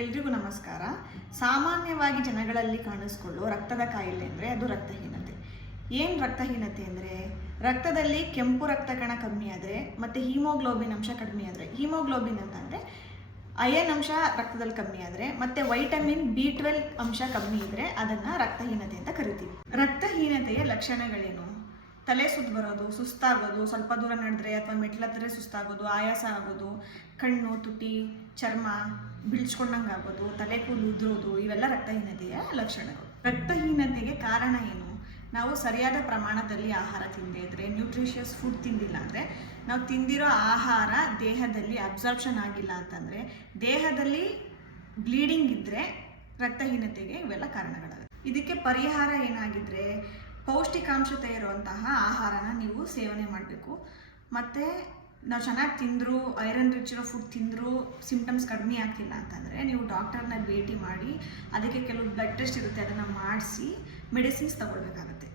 ಎಲ್ರಿಗೂ ನಮಸ್ಕಾರ. ಸಾಮಾನ್ಯವಾಗಿ ಜನಗಳಲ್ಲಿ ಕಾಣಿಸ್ಕೊಳ್ಳೋ ರಕ್ತದ ಕಾಯಿಲೆ ಅಂದರೆ ಅದು ರಕ್ತಹೀನತೆ. ಏನು ರಕ್ತಹೀನತೆ ಅಂದರೆ ರಕ್ತದಲ್ಲಿ ಕೆಂಪು ರಕ್ತ ಕಣ ಕಮ್ಮಿ ಆದರೆ ಮತ್ತು ಹೀಮೋಗ್ಲೋಬಿನ್ ಅಂಶ ಕಡಿಮೆ ಆದರೆ, ಹೀಮೋಗ್ಲೋಬಿನ್ ಅಂತಂದರೆ ಅಯನ್ ಅಂಶ ರಕ್ತದಲ್ಲಿ ಕಮ್ಮಿ ಆದರೆ ಮತ್ತು ವೈಟಮಿನ್ B12 ಅಂಶ ಕಮ್ಮಿ ಇದ್ದರೆ ಅದನ್ನು ರಕ್ತಹೀನತೆ ಅಂತ ಕರಿತೀವಿ. ರಕ್ತಹೀನತೆಯ ಲಕ್ಷಣಗಳೇನು? ತಲೆ ಸುತ್ತು ಬರೋದು, ಸುಸ್ತಾಗೋದು, ಸ್ವಲ್ಪ ದೂರ ನಡೆದ್ರೆ ಅಥವಾ ಮೆಟ್ಲತ್ತರೆ ಸುಸ್ತಾಗೋದು, ಆಯಾಸ ಆಗೋದು, ಕಣ್ಣು, ತುಟಿ, ಚರ್ಮ ಬಿಳ್ಸ್ಕೊಂಡಂಗೆ ಆಗೋದು, ತಲೆ ಕೂದಲು ಉದುರೋದು, ಇವೆಲ್ಲ ರಕ್ತಹೀನತೆಯ ಲಕ್ಷಣಗಳು. ರಕ್ತಹೀನತೆಗೆ ಕಾರಣ ಏನು? ನಾವು ಸರಿಯಾದ ಪ್ರಮಾಣದಲ್ಲಿ ಆಹಾರ ತಿಂದೇ ಇದ್ದರೆ, ನ್ಯೂಟ್ರಿಷಿಯಸ್ ಫುಡ್ ತಿಂದಿಲ್ಲ ಅಂದರೆ, ನಾವು ತಿಂದಿರೋ ಆಹಾರ ದೇಹದಲ್ಲಿ ಅಬ್ಸಾರ್ಪ್ಷನ್ ಆಗಿಲ್ಲ ಅಂತಂದರೆ, ದೇಹದಲ್ಲಿ ಬ್ಲೀಡಿಂಗ್ ಇದ್ದರೆ ರಕ್ತಹೀನತೆಗೆ ಇವೆಲ್ಲ ಕಾರಣಗಳಾಗುತ್ತೆ. ಇದಕ್ಕೆ ಪರಿಹಾರ ಏನಾಗಿದ್ರೆ ಪೌಷ್ಟಿಕಾಂಶತೆ ಇರುವಂತಹ ಆಹಾರನ ನೀವು ಸೇವನೆ ಮಾಡಬೇಕು. ಮತ್ತು ನಾವು ಚೆನ್ನಾಗಿ ತಿಂದರೂ, ಐರನ್ ರಿಚ್ ಇರೋ ಫುಡ್ ತಿಂದರೂ ಸಿಂಪ್ಟಮ್ಸ್ ಕಡಿಮೆ ಆಗ್ತಿಲ್ಲ ಅಂತಂದರೆ ನೀವು ಡಾಕ್ಟರ್ನ ಭೇಟಿ ಮಾಡಿ ಅದಕ್ಕೆ ಕೆಲವು ಬ್ಲಡ್ ಟೆಸ್ಟ್ ಇರುತ್ತೆ, ಅದನ್ನು ಮಾಡಿಸಿ ಮೆಡಿಸಿನ್ಸ್ ತಗೊಳ್ಬೇಕಾಗುತ್ತೆ.